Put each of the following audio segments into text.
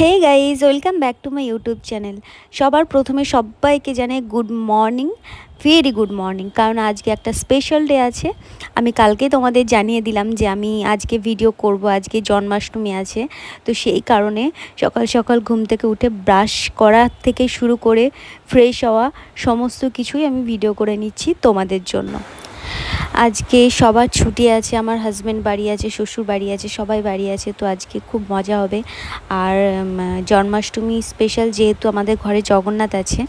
Hey guys, welcome back to my YouTube channel. সবার প্রথমে সবাইকে জানাই good morning, very good morning. কারণ আজকে একটা স্পেশাল ডে আছে। আমি কালকে তোমাদের জানিয়ে দিলাম যে আমি আজকে ভিডিও করব, আজকে জন্মাষ্টমী আছে। তো সেই কারণে সকাল সকাল ঘুম থেকে উঠে ব্রাশ করা থেকে শুরু করে ফ্রেশ হওয়া সমস্ত কিছুই আমি ভিডিও করে নিচ্ছি তোমাদের জন্য। আজকে সবার ছুটি আছে, আমার হাজব্যান্ড বাড়ি আছে, শ্বশুর বাড়ি আছে, সবাই বাড়ি আছে। তো আজকে খুব মজা হবে। আর জন্মাষ্টমী স্পেশাল, যেহেতু আমাদের ঘরে জগন্নাথ আছে।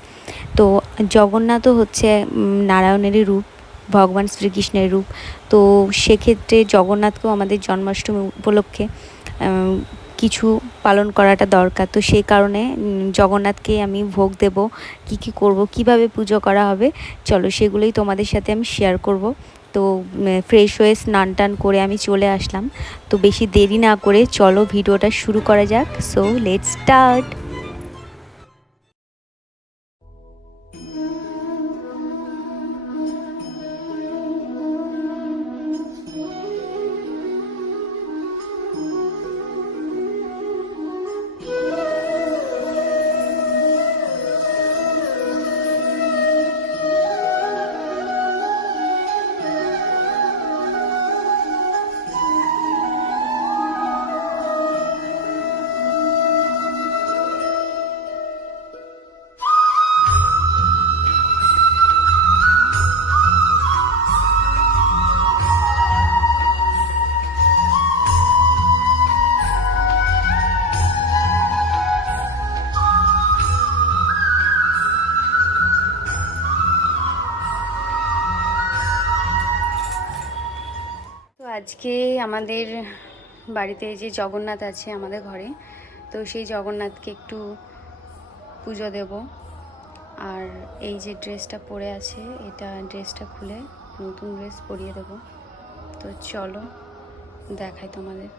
তো জগন্নাথও হচ্ছে নারায়ণেরই রূপ, ভগবান শ্রীকৃষ্ণের রূপ। তো সেক্ষেত্রে জগন্নাথকেও আমাদের জন্মাষ্টমী উপলক্ষে কিছু পালন করাটা দরকার। তো সেই কারণে জগন্নাথকে আমি ভোগ দেব, কি করব, কিভাবে পুজো করা হবে, চলো সেগুলোই তোমাদের সাথে আমি শেয়ার করব। তো ফ্রেশ হয়ে স্নান টান করে আমি চলে আসলাম। তো বেশি দেরি না করে চলো ভিডিওটা শুরু করা যাক। So let's start. তো আজকে আমাদের বাড়িতে যে জগন্নাথ আছে আমাদের ঘরে, তো সেই জগন্নাথকে একটু পুজো দেব। আর এই যে ড্রেসটা পরে আছে, এটা ড্রেসটা খুলে নতুন ড্রেস পরিয়ে দেব। তো চলো দেখাই তোমাদের।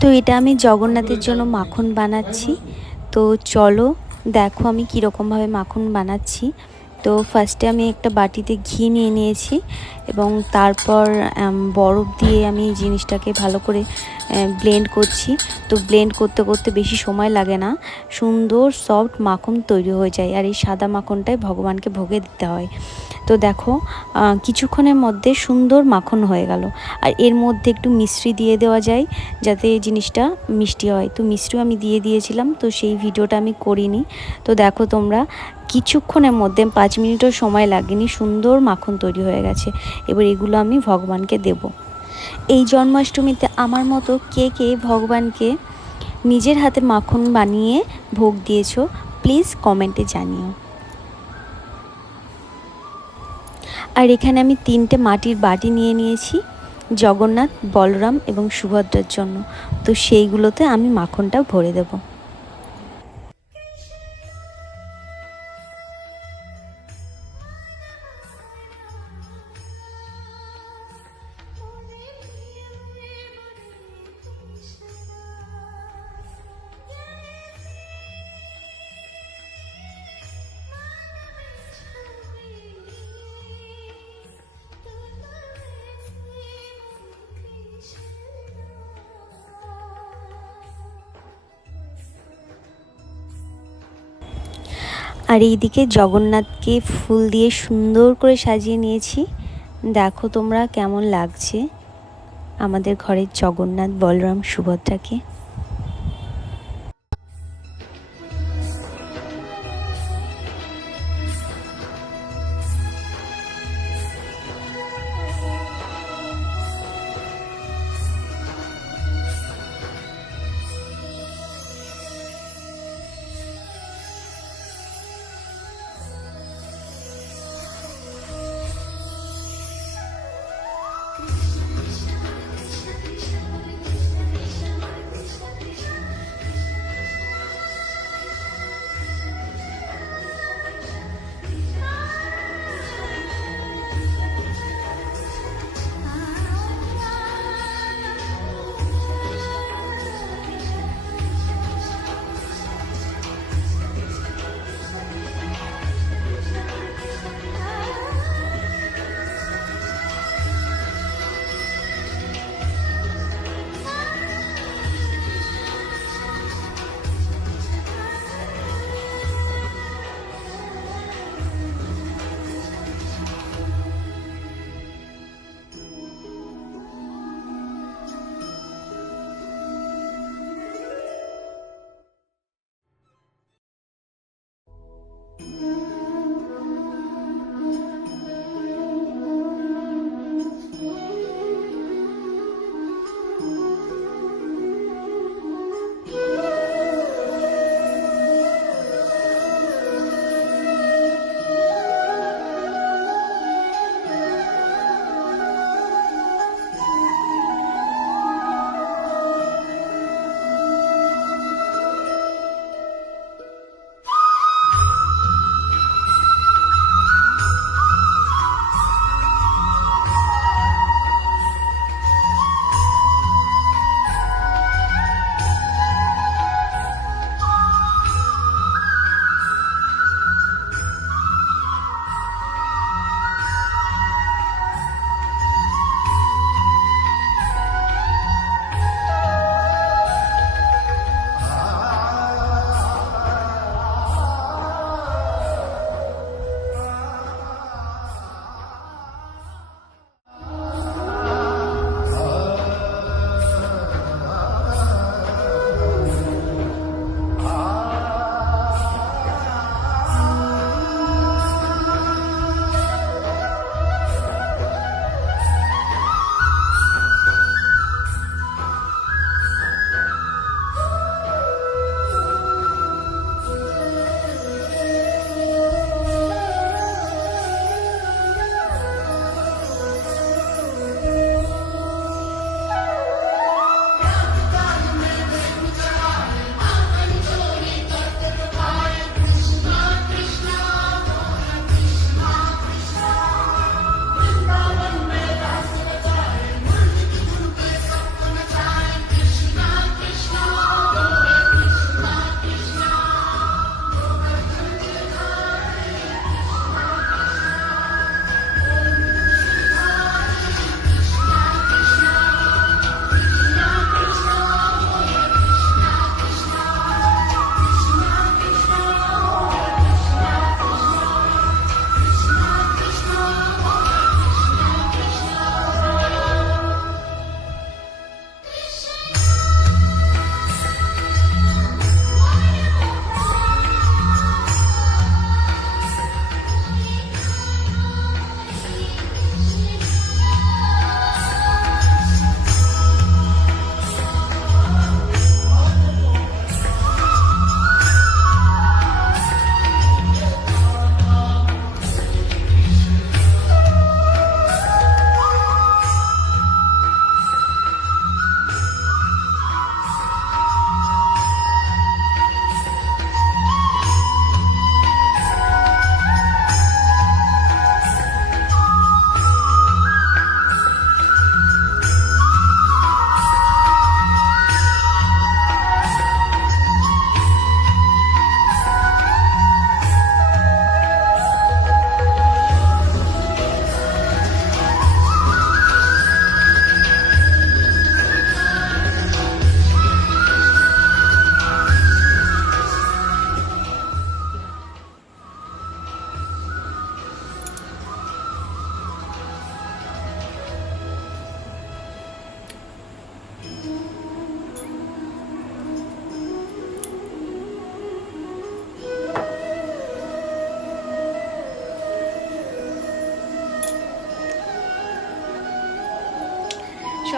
তো এটা আমি জগন্নাথের জন্য মাখন বানাচ্ছি। তো চলো দেখো আমি কীরকমভাবে মাখন বানাচ্ছি। তো ফার্স্টে আমি একটা বাটিতে ঘি নিয়ে নিয়েছি এবং তারপর বরফ দিয়ে আমি জিনিসটাকে ভালো করে ব্লেন্ড করছি। তো ব্লেন্ড করতে করতে বেশি সময় লাগে না, সুন্দর সফট মাখন তৈরি হয়ে যায়। আর এই সাদা মাখনটাই ভগবানকে ভোগে দিতে হয়। তো দেখো কিছুক্ষণের মধ্যে সুন্দর মাখন হয়ে গেল। আর এর মধ্যে একটু মিশ্রি দিয়ে দেওয়া যায় যাতে জিনিসটা মিষ্টি হয়। তো মিষ্টিও আমি দিয়ে দিয়েছিলাম, তো সেই ভিডিওটা আমি করিনি। তো দেখো তোমরা কিছুক্ষণের মধ্যে 5 মিনিটও সময় লাগেনি, সুন্দর মাখন তৈরি হয়ে গেছে। এবার এগুলো আমি ভগবানকে দেব। এই জন্মাষ্টমীতে আমার মতো কে কে ভগবানকে নিজের হাতে মাখন বানিয়ে ভোগ দিয়েছো প্লিজ কমেন্টে জানিও। আর এখানে আমি 3টে মাটির বাটি নিয়ে নিয়েছি জগন্নাথ, বলরাম এবং সুভদ্রার জন্য। তো সেইগুলোতে আমি মাখনটা ভরে দেব। আর এইদিকে জগন্নাথকে ফুল দিয়ে সুন্দর করে সাজিয়ে নিয়েছি। দেখো তোমরা কেমন লাগছে আমাদের ঘরের জগন্নাথ, বলরাম, সুভদ্রাকে।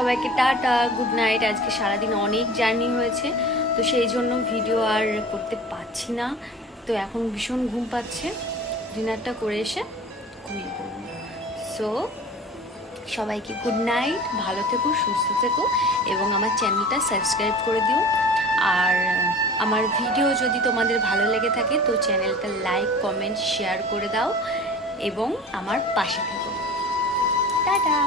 সবাইকে টাটা, গুড নাইট। আজকে সারাদিন অনেক জার্নি হয়েছে, তো সেই জন্য ভিডিও আর করতে পারছি না। তো এখন ভীষণ ঘুম পাচ্ছে, ডিনারটা করে এসে ঘুমিয়ে পড়ব। সো সবাইকে গুড নাইট, ভালো থেকো, সুস্থ থেকো এবং আমার চ্যানেলটা সাবস্ক্রাইব করে দিও। আর আমার ভিডিও যদি তোমাদের ভালো লেগে থাকে তো চ্যানেলটা লাইক, কমেন্ট, শেয়ার করে দাও এবং আমার পাশে থেকো। টাটা।